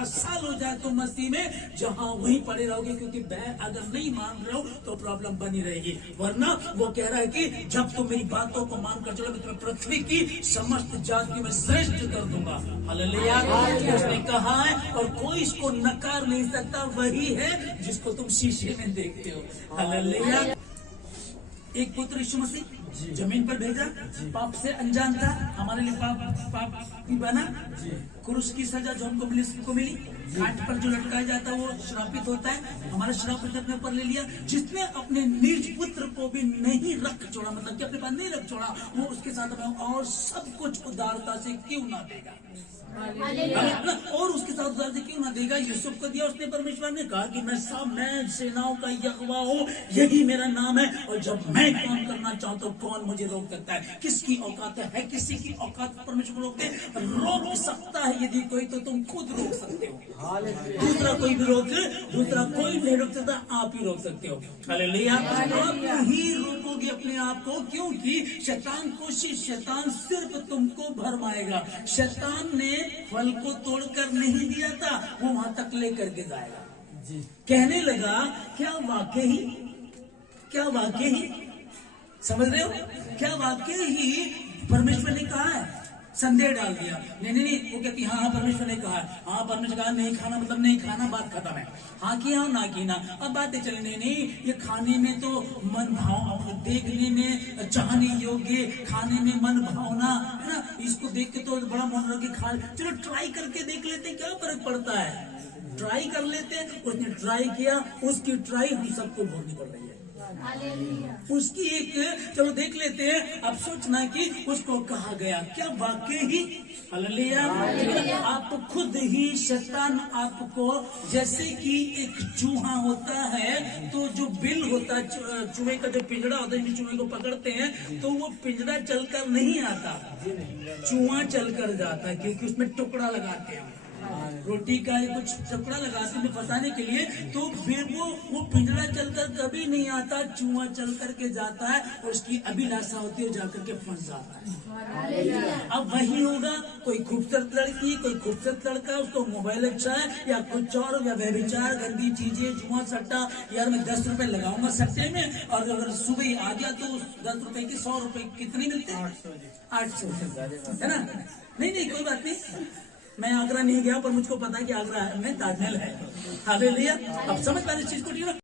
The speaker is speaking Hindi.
50 साल हो जाए तो मसीह में, जहां वहीं पड़े रहोगे, क्योंकि मैं अगर नहीं मान रहे हो तो प्रॉब्लम बनी रहेगी। वरना वो कह रहा है कि जब तुम मेरी बातों को मानकर चलो, मैं तुम्हें पृथ्वी की समस्त जातियों में श्रेष्ठ कर दूंगा। हालेलुया। उसने कहा है और कोई इसको नकार नहीं सकता, वही है जिसको तुम शीशे में देखते हो। हालेलुया। एक पुत्र यीशु मसीह जमीन पर भेजा, पाप से अनजान था, हमारे लिए पाप भी बना, क्रूस की सजा जो हमको मिली, घाट पर जो लटकाया जाता है वो श्रापित होता है, हमारा श्राप अपने ऊपर ले लिया। जिसने अपने निज पुत्र को भी नहीं रख छोड़ा, मतलब कि अपने पास नहीं रख छोड़ा, वो उसके साथ और सब कुछ उदारता से क्यों ना देगा, और उसके साथ उदार से क्यों ना देगा। यूसुफ को दिया उसने, परमेश्वर ने कहा कि मैं सेनाओं का यहोवा हूँ, यही मेरा नाम है, और जब मैं काम करना चाहूँ तो कौन मुझे रोक सकता है। किसकी औकात है किसी की औकात परमेश्वर को रोक सकता है यदि कोई, तो तुम खुद रोक सकते हो। दूसरा कोई भी दूसरा कोई नहीं रोक सकता, आप ही रोक सकते हो। हालेलुया। आप ही रोकोगे अपने आप को, क्योंकि शैतान सिर्फ तुमको भरमाएगा। शैतान ने फल को तोड़कर नहीं दिया था, वो वहां तक लेकर के जाएगा। कहने लगा क्या वाकई ही समझ रहे हो, क्या वाकई ही परमेश्वर ने कहा है। संदेह डाल दिया, नहीं, वो कहती हाँ परमेश्वर ने कहा, हाँ परमेश्वर कहा नहीं खाना मतलब नहीं खाना, बात खत्म है। हाँ किया ना की ना, अब बातें चली नहीं, ये खाने में तो मन भाव, देखने में चाहने योग्य, खाने में मन भावना है ना, इसको देख के तो बड़ा मन रहा खा, चलो ट्राई करके देख लेते हैं, क्या फर्क पड़ता है, ट्राई कर लेते हैं। उसने ट्राई किया, उसकी ट्राई हम सबको भोगनी पड़ रही है। उसकी एक चलो देख लेते हैं। अब सोचना कि उसको कहा गया क्या वाकई ही, हालेलुया, आप खुद ही शैतान आपको, जैसे कि एक चूहा होता है तो जो बिल होता है, चूहे का जो पिंजड़ा होता है, चूहे को पकड़ते हैं तो वो पिंजड़ा चलकर नहीं आता, चूहा चलकर जाता है, क्योंकि उसमें टुकड़ा लगाते हैं, रोटी का कुछ टुकड़ा लगाते हैं फंसाने के लिए, तो फिर वो पिंजरा चलकर कभी नहीं आता, चूहा चल करके जाता है, और उसकी अभिलाषा होती है जाकर के फंस जाता है। अब वही होगा, कोई खूबसूरत लड़की, कोई खूबसूरत लड़का, उसको मोबाइल अच्छा है या कुछ और, या व्यभिचार, गंदी चीजें, जुआ सट्टा, यार मैं 10 रुपए लगाऊंगा सट्टे में, और अगर सुबह आ गया तो 10 रुपए की 100 रुपए कितने मिलते हैं, 800 है ना। नहीं कोई बात नहीं, मैं आगरा नहीं गया पर मुझको पता है कि आगरा में ताजमहल है। हालेलुया। अब समझ पा रहे इस चीज को, ठीक है।